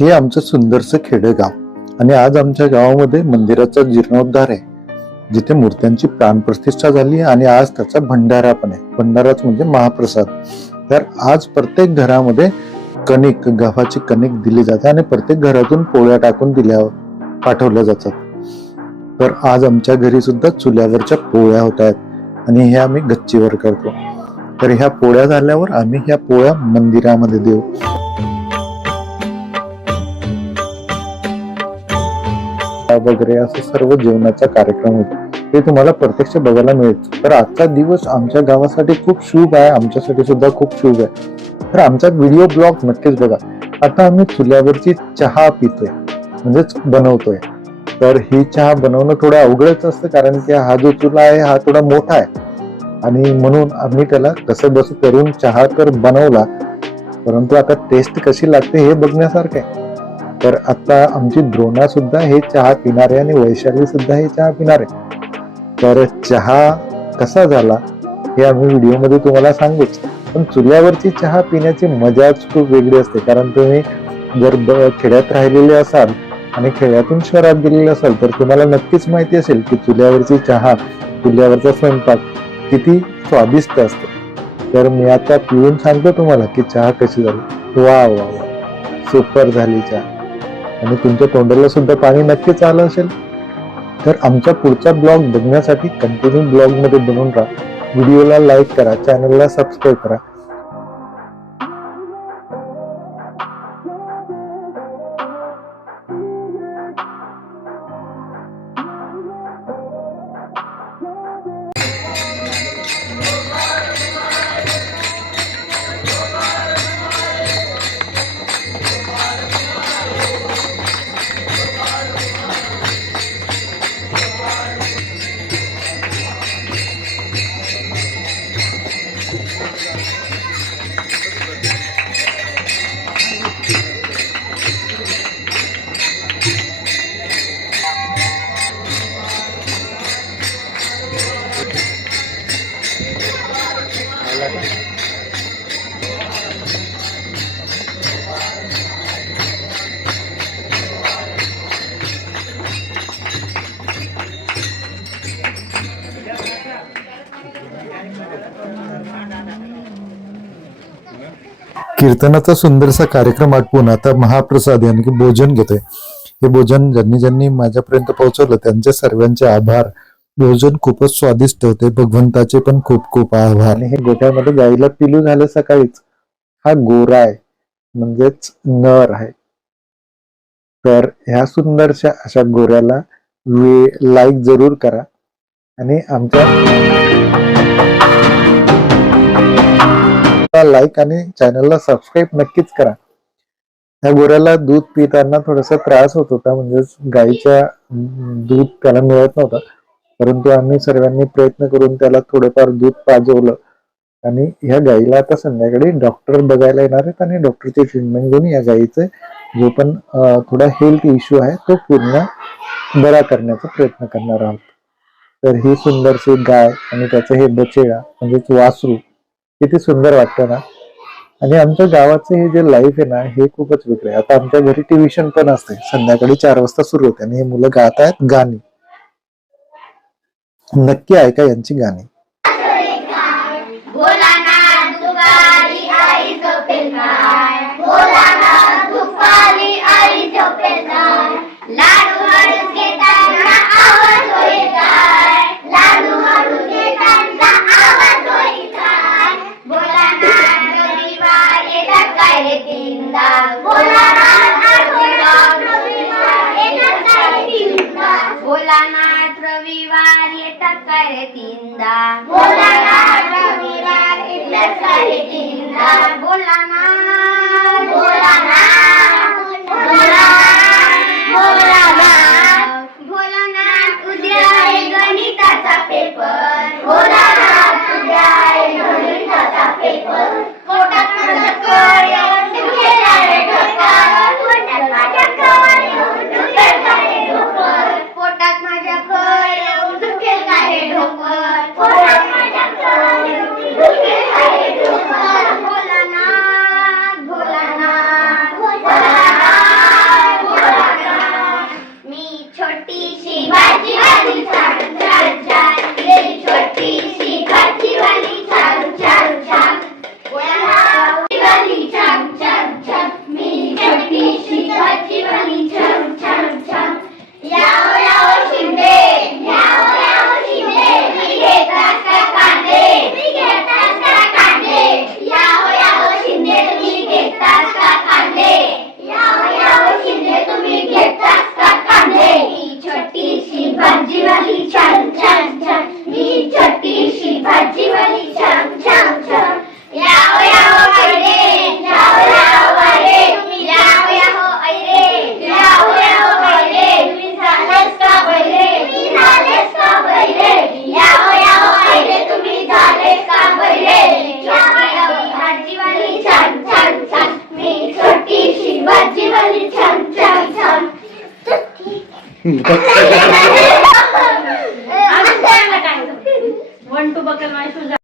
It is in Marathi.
हे आमचं सुंदरसं खेडेगाव. आणि आज आमच्या गावामध्ये मंदिराचा जीर्णोद्धार आहे. जिथे मूर्त्यांची प्राणप्रतिष्ठा झाली आणि आज त्याचा भंडारा पण आहे. भंडाराच म्हणजे महाप्रसाद. तर आज प्रत्येक घरामध्ये कणिक गव्हाची कणिक दिली जाते आणि प्रत्येक घरातून पोळ्या टाकून दिल्या पाठवल्या जातात. तर आज आमच्या घरी सुद्धा चुल्यावरच्या पोळ्या होत आहेत. आणि हे आम्ही गच्चीवर करतो. तर ह्या पोळ्या झाल्यावर आम्ही ह्या पोळ्या मंदिरामध्ये देऊ. वगैरे असं सर्व जेवणाचा कार्यक्रम होतो. ते तुम्हाला प्रत्यक्ष बघायला मिळेल. तर आजचा दिवस आमच्या गावासाठी खूप शुभ आहे. आमच्यासाठी सुद्धा खूप शुभ आहे. तर आमचा व्हिडिओ ब्लॉग नक्कीच बघा. आता आम्ही चुल्यावरची चहा पितोय. म्हणजेच बनवतोय. तर ही चहा बनवणं थोडं अवघडच असतं कारण की हा जो चुला आहे हा थोडा मोठा आहे. आणि म्हणून आम्ही त्याला कसं बस करून चहा तर बनवला. परंतु आता टेस्ट कशी लागते हे बघण्यासारखं आहे. तर आता आमची द्रोणा सुद्धा हे चहा पिणार आहे आणि वैशाली सुद्धा हे चहा पिणार. आहे तर चहा कसा झाला हे आम्ही व्हिडिओमध्ये तुम्हाला सांगूच. पण चुल्यावरची चहा पिण्याची मजाच खूप वेगळी असते. कारण तुम्ही जर ब- खेड्यात राहिलेले असाल आणि खेड्यातून शहरात गेलेले असाल तर तुम्हाला नक्कीच माहिती असेल की चुल्यावरची चहा चुल्यावरचा स्वयंपाक किती स्वादिष्ट असतो. तर मी आता पिऊन सांगतो तुम्हाला की चहा कशी झाली. वा वा वा सुपर झाली चहा. आणि तुमच्या तोंडाला सुद्धा पाणी नक्कीच आलं असेल. तर आमचा पुढचा ब्लॉग बघण्यासाठी कंटिन्यू ब्लॉगमध्ये बनवून राहा. व्हिडिओला लाईक करा चॅनलला सबस्क्राईब करा. कीर्तनाचा सुंदरसा कार्यक्रम आटपून आता महाप्रसाद यानी की भोजन घेतोय. हे भोजन ज्यांनी ज्यांनी माझ्यापर्यंत पोहोचवलं त्यांचे सर्वांचे आभार. भोजन खूपच स्वादिष्ट होते. भगवंताचे पण खूप खूप आभार. आणि हे गोठ्यामध्ये गाईला पिलू झालं सकाळीच. हा गोरा आहे. म्हणजेच नर आहे. तर ह्या सुंदरशा अशा गोऱ्याला वे लाईक जरूर करा. आणि आमच्या लाईक आणि चॅनलला सबस्क्राईब नक्कीच करा. या गोऱ्याला दूध पिताना थोडासा त्रास होत होता म्हणजेच गाईच्या दूध त्याला मिळत नव्हतं. परंतु आम्ही सर्वांनी प्रयत्न करून त्याला थोडंफार दूध पाजवलं आणि ह्या गाईला आता संध्याकाळी डॉक्टर बघायला येणार आहेत आणि डॉक्टरची ट्रीटमेंट घेऊन या गाईचे जो पण थोडा हेल्थ इश्यू आहे तो पूर्ण बरा करण्याचा प्रयत्न करणार आहोत. तर ही सुंदरशी गाय आणि त्याचं हे बचेडा म्हणजेच वासरू किती सुंदर वाटतं ना. आणि आमच्या गावाचं हे जे लाईफ आहे ना हे खूपच वेगळं आहे. आता आमच्या घरी ट्युशन पण असते संध्याकाळी चार वाजता सुरू होते आणि हे मुलं गात आहेत गाणी. नक्की ऐका यांची गाणी. तीनदा भोलानाथ आठवड्यात रविवार येतात काय तीनदा तीनदा भोलानाथ रविवार येतात काय तीनदा भोलानाथ भोलानाथ भाजीवाली छान छान छान. मी छोटीशी भाजीवाली छान छान छान. याव याव ऐरे याव याव ऐरे याव याव ऐरे याव याव ऐरे तुम्ही झालेस का बैरे मी झालेस का बैरे याव याव ऐरे तुम्ही झालेस का बैरे भाजीवाली छान छान छान. मी छोटीशी भाजीवाली छान छान छान.